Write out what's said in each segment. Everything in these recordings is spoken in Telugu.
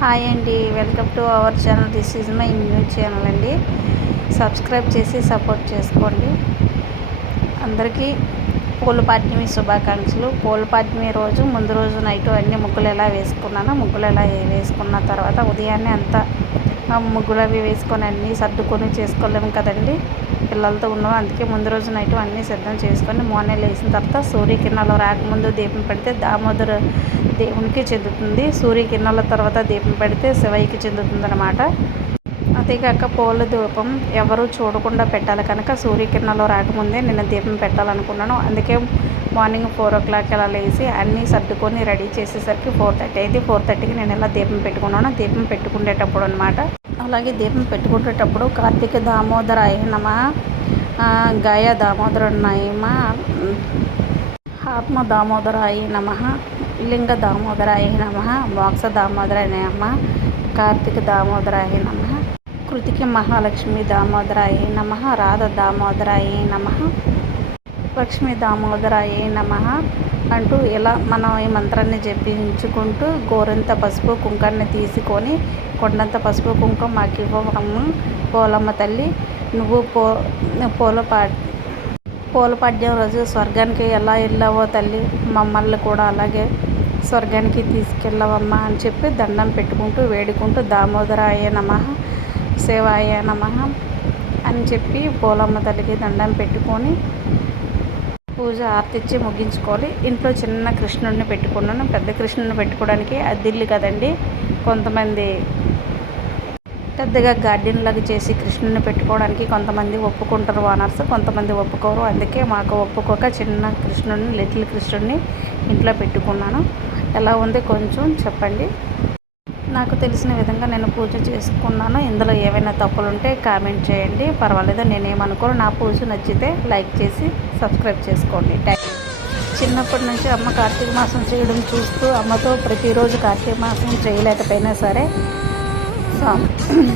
హాయ్ అండి, welcome to our channel. This is my new channel అండి. సబ్స్క్రైబ్ చేసి సపోర్ట్ చేసుకోండి. అందరికీ పూలపాడ్యమి శుభాకాంక్షలు. పూలపాడ్యమి రోజు ముందు రోజు నైట్ అన్ని ముగ్గులు ఎలా వేసుకున్నాను, ముగ్గులు ఎలా వేసుకున్న తర్వాత ఉదయాన్నే అంతా ముగ్గులు అవి వేసుకొని అన్నీ సర్దుకొని చేసుకోలేము కదండి, పిల్లలతో ఉన్నాం. అందుకే ముందు రోజు నైట్ అన్నీ సిద్ధం చేసుకొని మార్నింగ్ లేచిన తర్వాత సూర్యకిరణాలు రాకముందు దీపం పెడితే దామోదర దేవునికి చెందుతుంది. సూర్యకిరణాల తర్వాత దీపం పెడితే శివయ్యకి చెందుతుంది అన్నమాట. అంతేకాక పూల దీపం ఎవరు చూడకుండా పెట్టాలి కనుక సూర్యకిరణాలు రాకముందే నేను దీపం పెట్టాలనుకున్నాను. అందుకే మార్నింగ్ 4 o'clock అలా లేచి అన్నీ సర్దుకొని రెడీ చేసేసరికి 4:30 అయింది. 4:30కి నేను ఇలా దీపం పెట్టుకున్నాను. దీపం పెట్టుకునేటప్పుడు అనమాట. అలాగే దీపం పెట్టుకునేటప్పుడు కార్తీక దామోదరాయ నమః, గాయ దామోదరాయ నమః, ఆత్మ దామోదరాయ నమః, లింగ దామోదరాయ నమః, మోక్ష దామోదరాయ నమః, కార్తీక దామోదరాయ నమః, కృతిక మహాలక్ష్మి దామోదరాయ నమః, రాధ దామోదరాయ నమః, లక్ష్మీ దామోదరాయ నమః అంటూ ఇలా మనం ఈ మంత్రాన్ని జపించుకుంటూ గోరంత పసుపు కుంకాన్ని తీసుకొని కొండంత పసుపు కుంకుమ మాకు ఇవ్వమ్మ పోలమ్మ తల్లి, నువ్వు పూలపాడ్యం రోజు స్వర్గానికి ఎలా వెళ్ళావో తల్లి, మమ్మల్ని కూడా అలాగే స్వర్గానికి తీసుకెళ్ళవమ్మా అని చెప్పి దండం పెట్టుకుంటూ వేడుకుంటూ దామోదరాయ నమః, శివాయ నమః అని చెప్పి పోలమ్మ తల్లికి దండం పెట్టుకొని పూజ ఆర్తిచ్చి ముగించుకోవాలి. ఇంట్లో చిన్న కృష్ణుడిని పెట్టుకున్నాను. పెద్ద కృష్ణుడిని పెట్టుకోవడానికి అద్దిల్లు కదండి, కొంతమంది పెద్దగా గార్డెన్ లాగా చేసి కృష్ణుడిని పెట్టుకోవడానికి కొంతమంది ఒప్పుకుంటారు ఓనర్స్, కొంతమంది ఒప్పుకోరు. అందుకే మాకు ఒప్పుకోక చిన్న కృష్ణుడిని, లిటిల్ కృష్ణుడిని ఇంట్లో పెట్టుకున్నాను. ఎలా ఉంది కొంచెం చెప్పండి. నాకు తెలిసిన విధంగా నేను పూజ చేసుకున్నాను. ఇందులో ఏవైనా తప్పులు ఉంటే కామెంట్ చేయండి, పర్వాలేదు, నేనేమనుకోను. నా పూజ నచ్చితే లైక్ చేసి సబ్స్క్రైబ్ చేసుకోండి. చిన్నప్పటి నుంచి అమ్మ కార్తీక మాసం చేయడం చూస్తూ అమ్మతో ప్రతిరోజు కార్తీక మాసం చేయలేకపోయినా సరే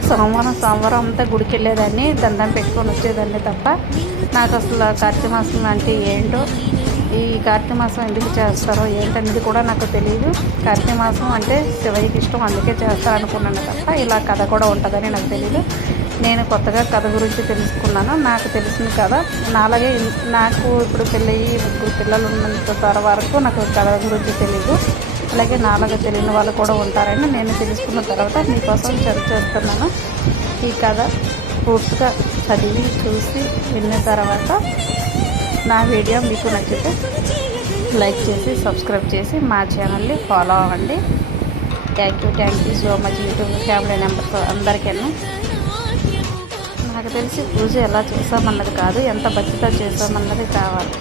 సోమవారం అంతా గుడికి వెళ్ళేదాన్ని, దండం పెట్టుకొని వచ్చేదాన్ని తప్ప నాకు అసలు కార్తీక మాసం అంటే ఏంటో, ఈ కార్తీక మాసం ఎందుకు చేస్తారో ఏంటనేది కూడా నాకు తెలియదు. కార్తీక మాసం అంటే శివయ్యకి ఇష్టం, అందుకే చేస్తారనుకున్నాను తప్ప ఇలా కథ కూడా ఉంటుందని నాకు తెలియదు. నేను కొత్తగా కథ గురించి తెలుసుకున్నాను. నాకు తెలిసిన కథ నాలాగే నాకు ఇప్పుడు పెళ్ళయ్యి 3 పిల్లలు ఉన్నంత వరకు నాకు కథ గురించి తెలియదు. అలాగే నాలాగా తెలియని వాళ్ళు కూడా ఉంటారని నేను తెలుసుకున్న తర్వాత మీకోసం చేస్తున్నాను. ఈ కథ పూర్తిగా చదివి చూసి విన్న తర్వాత నా వీడియో మీకు నచ్చితే లైక్ చేసి సబ్స్క్రైబ్ చేసి మా ఛానల్ని ఫాలో అవ్వండి. Thank you so much. YouTube family members అందరికీ నాకు తెలిసి పూజ ఎలా చేసామన్నది కాదు, ఎంత భక్తితో చేసామన్నది కావాలి.